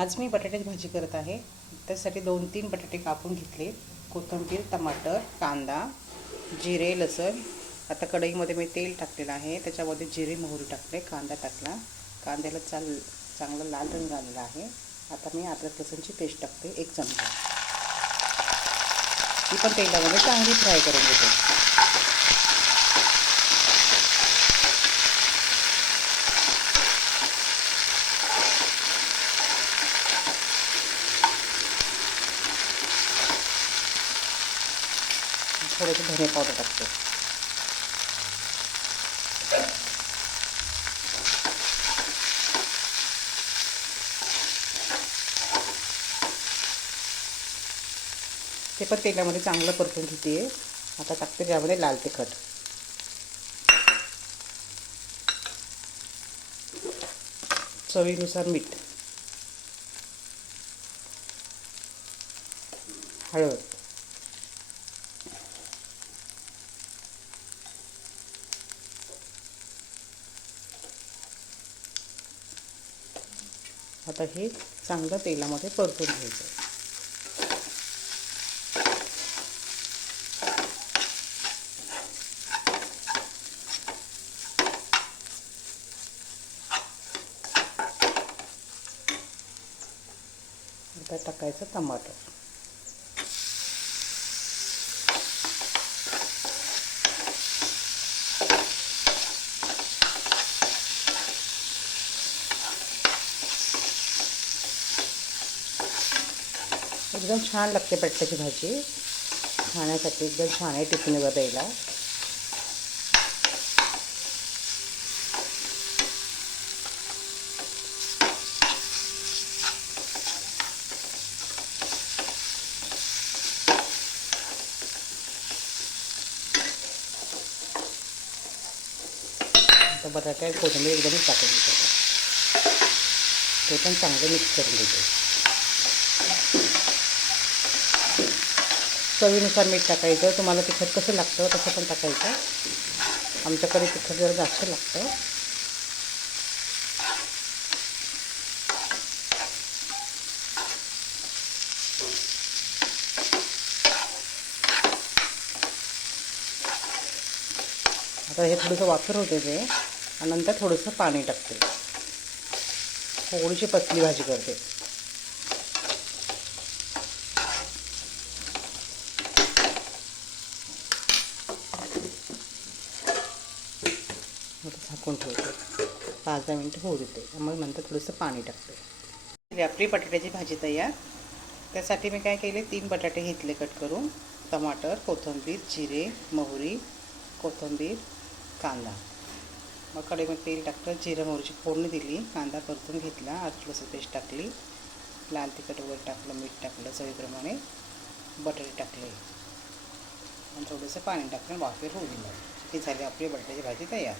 आज मी बटाट्याची भाजी करत आहे. त्यासाठी 2-3 बटाटे कापून घेतले. कोथिंबीर, टमाटर, कांदा, जिरे, लसूण. आता कढईमध्ये मी तेल टाकलेलं आहे. त्याच्यामध्ये जिरे, मोहरी टाकले, कांदा टाकला. कांद्याला चांगला लाल रंग आलेला आहे. आता मी अद्रक लसूणची पेस्ट टाकते 1 चमचा. ती पण तेलामध्ये चांगली फ्राय करून घेते. थोडेसे धने पावडर टाकते. ते पण तेलामध्ये चांगलं परतून घेते. आता टाकते त्यामध्ये लाल तिखट, चवीनुसार मीठ, हळद, आता हे चांगलं तेलामध्ये परतून घ्यायचं. आता टाकायचं टमाटर. एकदम छान लागते बटाट्याची भाजी, खाण्यासाठी एकदम छान आहे टिफिनवर द्यायला. आता बटाटे कोथिंबीर एकदम टाकून देतो. ते पण चांगलं मिक्स करून देतो. चवीनुसार मीठ टाकायचं. तुम्हाला तिखट कसं लागतं तसं पण टाकायचं. आमच्याकडे तिखट जरा जास्त लागतं. आता हे थोडंसं वाफर होते ते, आणि नंतर थोडंसं पाणी टाकते. थोडीशी पतली भाजी करते. झाकून ठेवते. 5-10 मिनटं होऊ देते. मग नंतर थोडंसं पाणी टाकते. आपली बटाट्याची भाजी तयार. त्यासाठी मी काय केले, 3 बटाटे घेतले कट करून, टमाटर, कोथिंबीर, जिरे, मोहरी, कोथिंबीर, कांदा. मग कढईमध्ये तेल टाकलं, जिरे मोहरीची फोडणी दिली, कांदा परतून घेतला, अद्रक लसूण पेस्ट टाकली, लाल तिखट वगैरे टाकलं, मीठ टाकलं चवीप्रमाणे, बटाटे टाकले आणि थोडंसं पाणी टाकलं, वाफेवर होऊ दिलं. ही झाली आपली बटाट्याची भाजी तयार.